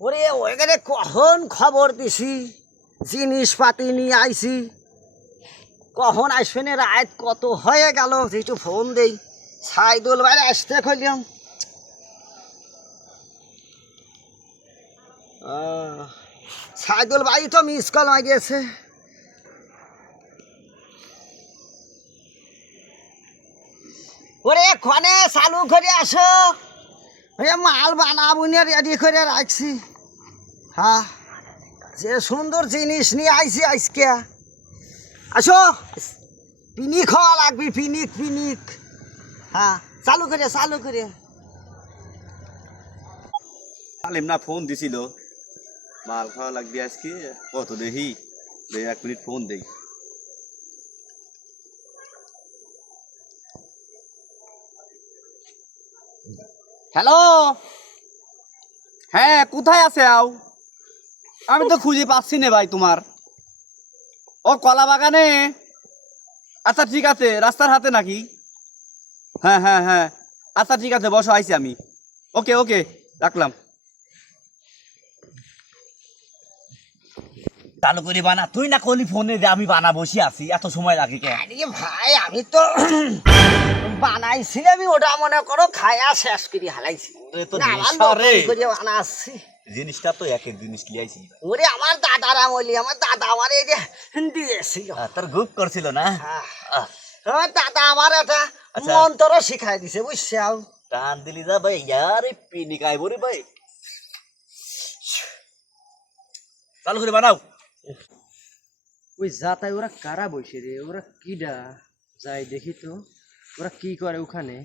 ওরে ওইখানে কখন খবর দিছি জিনিসপাতি নিয়ে আইছি, কখন আসবেন? রাত কত হয়ে গেল, একটু ফোন দেই। সাইদুল ভাই আসতে কইলাম, সাইদুল ভাই তো মিস কল মাগিয়েছে। ওরে ক্ষণে চালু করে আসো, মাল বানাবো নিয়ে রেডি করে রাখছি। হ্যাঁ, যে সুন্দর জিনিস নিয়ে আইছি আজকে। আসো, পিনিক খাওয়া লাগবে, পিনিক পিনিক। হ্যাঁ, চালু করে চালু করে। আলিম না ফোন দিছিল, মাল খাওয়া লাগবে আজকে। কত দেখি 1 মিনিট ফোন দেই। হ্যালো, হ্যাঁ কোথায় আছে আও? আমি তো খুঁজে পাচ্ছি না ভাই তোমার। ও কলা বাগানে? আচ্ছা ঠিক আছে, রাস্তার হাতে নাকি? হ্যাঁ হ্যাঁ হ্যাঁ, আচ্ছা ঠিক আছে, বসো, আইছি আমি। ওকে ওকে, রাখলাম। চালু করে বানা, তুই না কলি ফোনে দে, আমি বানা বসে আছি, এত সময় লাগে কে? আরে ভাই, আমি তো বানাইছি, আমি ওটা মনে করো খায়া শেষ করে হালাইছি। না, আমার নতুন করে বানাচ্ছি। জিনিসটা তো এক জিনিস লিয়াইছি। ওরে আমার দাদারা বলি, আমার দাদা আমার এই যে দিয়েছিল। তোর গ্রুপ করছিল না? আমার দাদা আমার একটা মন্ত্র শিখাই দিছে, বুঝছাও? টান দিলি যা ভাই, ইয়ার পিনি খাইব রে ভাই। চালু করে বানাও। ওই যাতাই ওরা কারা বসে রে? ওরা কিডা? যাই দেখি তো, ওরা কি করে ওখানে।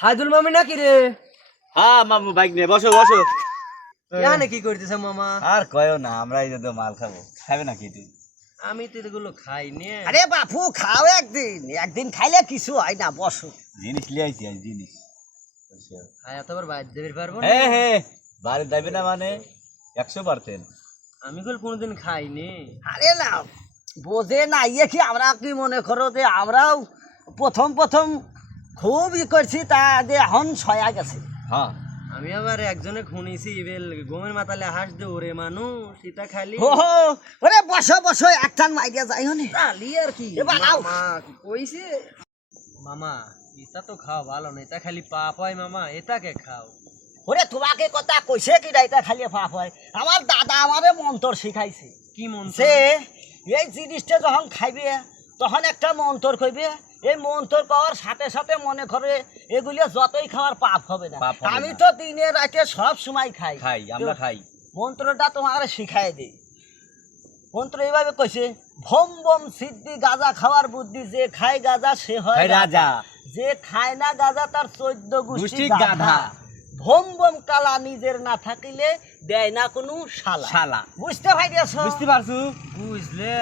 সাইদুল মামি নাকি রে? হ্যাঁ মামু, বাইক নিয়ে বসো বসো। এখানে কি করতেছে মামা? আর কয়ও না, আমরা এই যে মাল খাবো। খাবে নাকি তুই? আমি তো এগুলো খাই নে। আরে বাপু, খাও একদিন, একদিন খাইলে কিছু হয় না, বসো। জিনিস লিয়াইছি আজ, জিনিস। খাই এতবার বাইর দেবে পারবো না। হ্যাঁ হ্যাঁ, বাড়ি যাবে না মানে 100%। আমি কল কোনোদিন খাই নি। আরে না, বোঝে না ইয়ে কি, আমরা কি মনে করো যে আমরাও প্রথম প্রথম খুব ই করছি, তা যে এখন ছয়া গেছে। হ্যাঁ, আমি আবার একজনে শুনেছি বেল গমের মাথালে হাঁস দে ওরে মানুষ এটা খালি। ও ওরে বসো বসো, একটান মাইডিয়া যাই হনি। খালি আর কি বানাও। মামা কি কইছে? মামা এটা তো খাওয়া ভালো না, এটা খালি পাপ হয় মামা, এটাকে খাও। ওরে তোমাকে কথা কইছে কি এটা খালি পাপ হয়? আমার দাদা আমারে মন্ত্র শিখাইছে। কি মন সে এই জিনিসটা যখন খাইবে তখন একটা মন্ত্র কইবে, এই মন্ত্র পাওয়ার সাথে সাথে মনে করে এগুলি যতই খাওয়ার পাপ হবে না। পাপ হবে আমি না। তো দিনে রাতে সব সময় খাই। খাই, আমরা খাই। মন্ত্রটা তোমার শিখাই দিই। মন্ত্র এইভাবে কইছে, ভোম বোম সিদ্ধি, গাঁজা খাওয়ার বুদ্ধি, যে খায় গাঁজা সে হয় রাজা, যে খায় না গাঁজা তার 14 গোষ্ঠী গাধা। ভোম বোম কালা নিজের না থাকিলে দেয় না কোনো শালা। শালা বুঝতে পারিয়াছো? বুঝতে পারছু? বুঝলে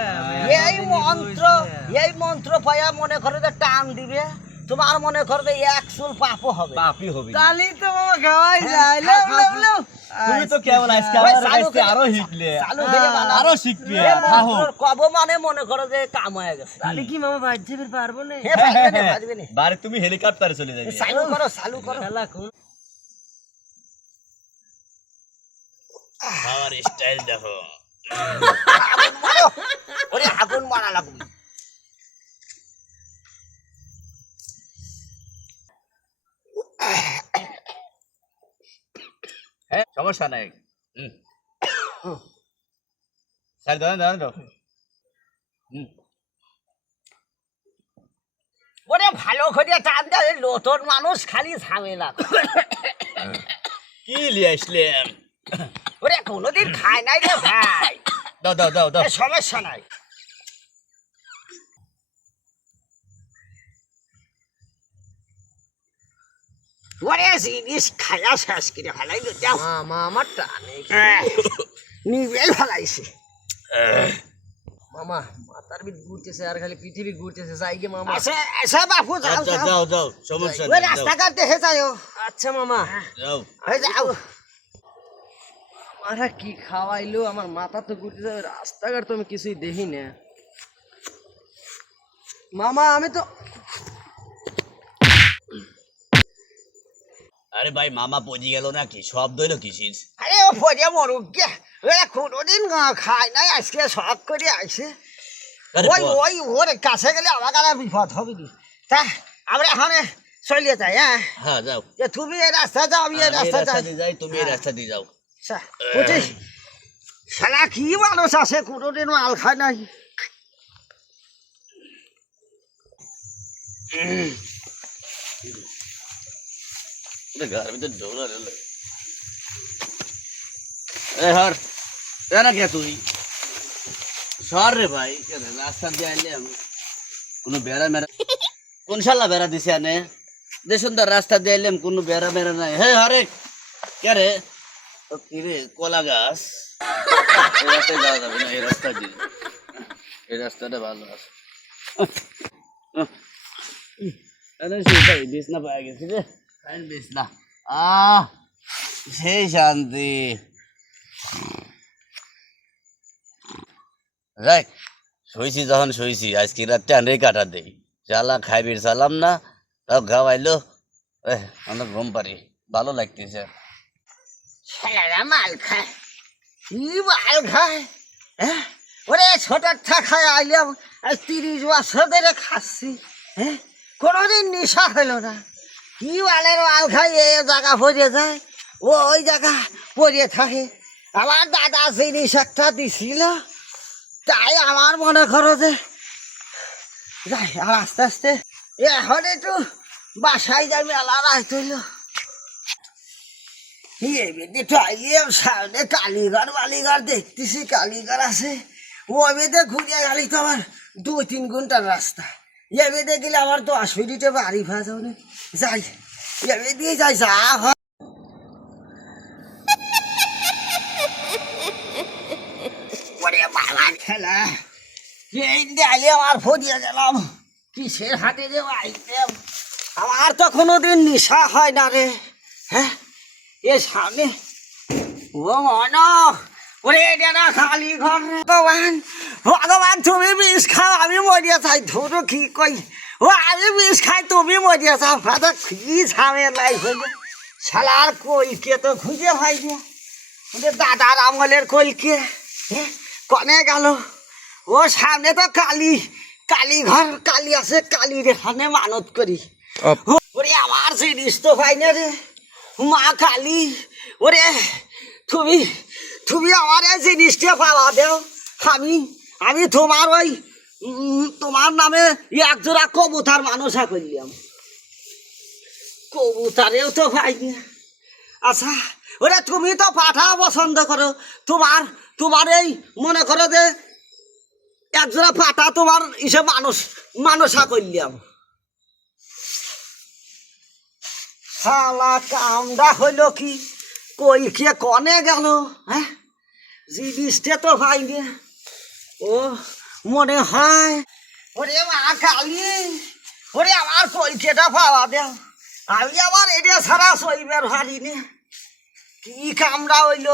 এই মন্ত্র পায়া মনে করো যে টান দিবে, তোমার মনে করো যে 1 চুল পাপও হবে। পাপই হবে। তালি তো মামা খাওয়াই যায়। লাও লাও লাও। তুমি তো কেবল আজকে ওই আমাদের চালু কাছে করে- আরো শিখলে, চালু করে বানাও। আরো শিখবে। এই খাও। মন্ত্র কব মানে মনে করো যে কাম হয়ে গেছে। তালি কি মামা বাইর যাবে পারবো না? হে পারবে না, পারবে না। বাড়ি তুমি হেলিকপ্টারে চলে যাবে। চালু করো চালু করো। খেলা কোন? খাওয়ার স্টাইল দেখো। আগুন মারো। ওরে আগুন মারা লাগবে। হ্যাঁ, সমস্যা নাই। স্যার দাঁড়ান দাঁড়ান দাও। ওরে ভালো করে টান দে, এই নতুন মানুষ খালি ঝামেলা করে। কি লিয়ে আসলে? ওরে কোনোদিন খায় নাই রে ভাই। দাও দাও দাও দাও। এ সমস্যা নাই। ওরে জিনিস খায়া শেষ করে ফেলাই যাও। মামা আমার টানে। নিবেই ফেলাইছে। মামা মাথার বিট ঘুরতেছে আর খালি পৃথিবী ঘুরতেছে, যাই গে মামা। আচ্ছা আচ্ছা বাপু, যাও আচ্ছা যাও। যাও যাও, সমস্যা ওই নেই। যাও রাস্তাঘাট দেখে যাও। আচ্ছা মামা। যাও। ওই যাও। মারা কি খাওয়াইলো, আমার মাথা তো ঘুরতেছে, রাস্তাঘাট তো আমি কিছুই দেখি না। মামা আমি তো আরে ভাই মামা পজি গেল নাকি শব্দ হইলো কিসির আরে ও পরে মরুক গে ওরা কোনোদিন খায় নাই আজকে শখ করে আসে আরে ওই বল। ওই ওর কাছে গেলে আমার কাছে বিপদ হবে নি তা আমরা এখানে চলে যাই হ্যাঁ হ্যাঁ যাও যে তুমি এই রাস্তা যাও আমি এই আমি এই রাস্তা রাস্তা যাই দিয়ে যাই তুমি এই রাস্তা দিয়ে যাও বুঝিস শালা কি মানুষ আছে কোনোদিন মাল খায় নাই ঘর ভিতরে ঢোলা ঢোলা এ হর না কে তুই সর রে ভাই কেন রাস্তা দিয়ে আইলে আমি কোনো বেড়া মেরা কোন শালা বেড়া দিছে আনে যে সুন্দর রাস্তা দিয়ে আইলাম কোনো বেড়া মেরা নাই হে হরে কে রে ও কি রে কলা গাছ এই রাস্তায় যাওয়া যাবে না এই রাস্তা দিয়ে এই রাস্তাটা ভালো আছে আরে সেই বিছনা পাওয়া গেছি রে ফাইন বিছনা সেই শান্তি রাই শুইছি যখন শুইছি আজকে রাতটা আনরে কাটা দেই চালা খাইবির চালাম না তাও খাওয়াইলো অনেক ঘুম পারি ভালো লাগতেছে শালারা মাল খায় কি মাল খায় হ্যাঁ ওরে ছোট খায় আইলাম আজ 30 বছর ধরে খাচ্ছি হ্যাঁ কোনোদিন নেশা হলো না কি মালের মাল খায় এ জায়গা পড়ে যায় ও ওই জায়গা পড়ে থাকে আমার দাদা জিনিস একটা দিছিল তাই আমার মনে করো যে যাই আর আস্তে আস্তে এখন একটু বাসায় যাই মেলা রাইত হইল এমনিতে আইলিয়াম সামনে কালীঘর বালিঘর দেখতেছি কালীঘর আছে ও এমনিতে ঘুরিয়ে গেলি তো আমার 2-3 ঘন্টার রাস্তা এমনিতে গেলে আমার 10 মিনিটে বাড়ি ভাজা যাই এমনিতে যাই যা হয় ওরে বাবা খেলা এই দিয়ে আমার ফরিয়ে গেলাম কিসের হাতে যে আইলাম আমার তো কোনোদিন নেশা হয় না রে হ্যাঁ এ সামনে ও মন ওরে এটা না খালি ঘর ভগবান ভগবান তুমি বিষ খাও আমি মরিয়া চাই ধরো কি কই ও আমি বিষ খাই তুমি মরিয়া চাও ভাতা কি ঝামেলাই হইলে শালার কইকে তো খুঁজে ভাই দিয়া ওদের দাদার আমলের কইকে কনে গেল ও সামনে তো কালী ঘর কালী আছে কালীর এখানে মানত করি ওরে আমার জিনিস তো পাই না রে মা কালী ওরে তুমি আমার এই জিনিসটা পাওয়া দেও আমি তোমার ওই তোমার নামে একজোড়া কবুতর মানুষা করলাম কবুতরেও তো পাইনি আচ্ছা ওরে তুমি তো পাঠা পছন্দ করো তোমার এই মনে করো যে একজোড়া পাঠা তোমার হিসেবে মানুষা করলাম শালা কামটা হইল কি কই কে কনে গেল হ্যাঁ জিনিসটা তো পাইনি ও মনে হয় ওরে মা কালী ওরে আমার কইকেটা পাওয়া দেও আমি আবার এটা ছাড়া চলবার পারিনি কি কামড়া হইল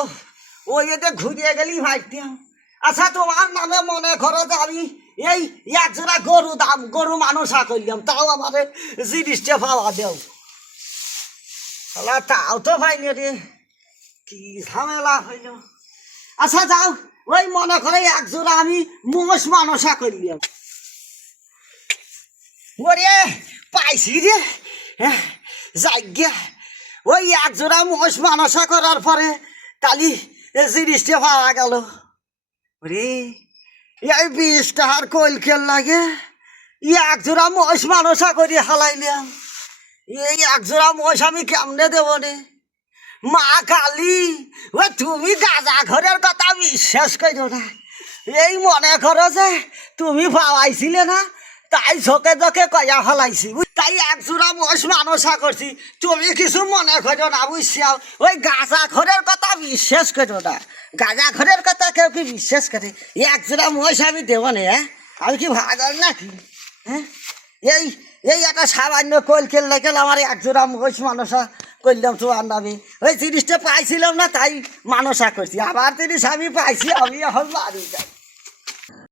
ওই এতে ঘুরিয়ে গেলি ভাইতাম আচ্ছা তোমার নামে মনে করো যে আমি এই একজোড়া গরু মানুষা করলাম তাও আমার জিনিসটা পাওয়া দেও তাও তো পাইনি রে কি ঝামেলা হইল আচ্ছা যাও ওই মনে করে একজোড়া আমি মোষ মানুষা করলাম ওরে পাইছি রে যাইগা ওই একজোড়া মোষ মানুষা করার পরে কালি জিনিসটা পাওয়া গেল রে এই 20 টাকার কলকেল লাগে একজোড়া মোষ মানুষা করি হালাইলাম এই একজোড়া মোষ আমি কেমনে দেব রে মা কালী ও তুমি গাঁজা ঘরের কথা বিশ্বাস করো না এই মনে করো যে তুমি পাওয়াইছিলে না তাই ঝোঁকে ঝোঁকে কয়া ফেলাইছি তাই একজোড়া মোষ মানুষা করছি তুমি কিছু মনে করো না বুঝছাও ওই গাঁজা ঘরের কথা বিশ্বাস করো না গাঁজা ঘরের কথা কেউ কি বিশ্বাস করে একজোড়া মোষ আমি দেবো না হ্যাঁ আমি কি ভাগল নাকি হ্যাঁ এই একটা সামান্য কলকেল লেগে আমার একজোড়া মোষ মানুষা করলাম তোমার নামে ওই জিনিসটা পাইছিলাম না তাই মানুষা করছি আবার জিনিস আমি পাইছি আমি এখন বাড়ি যাই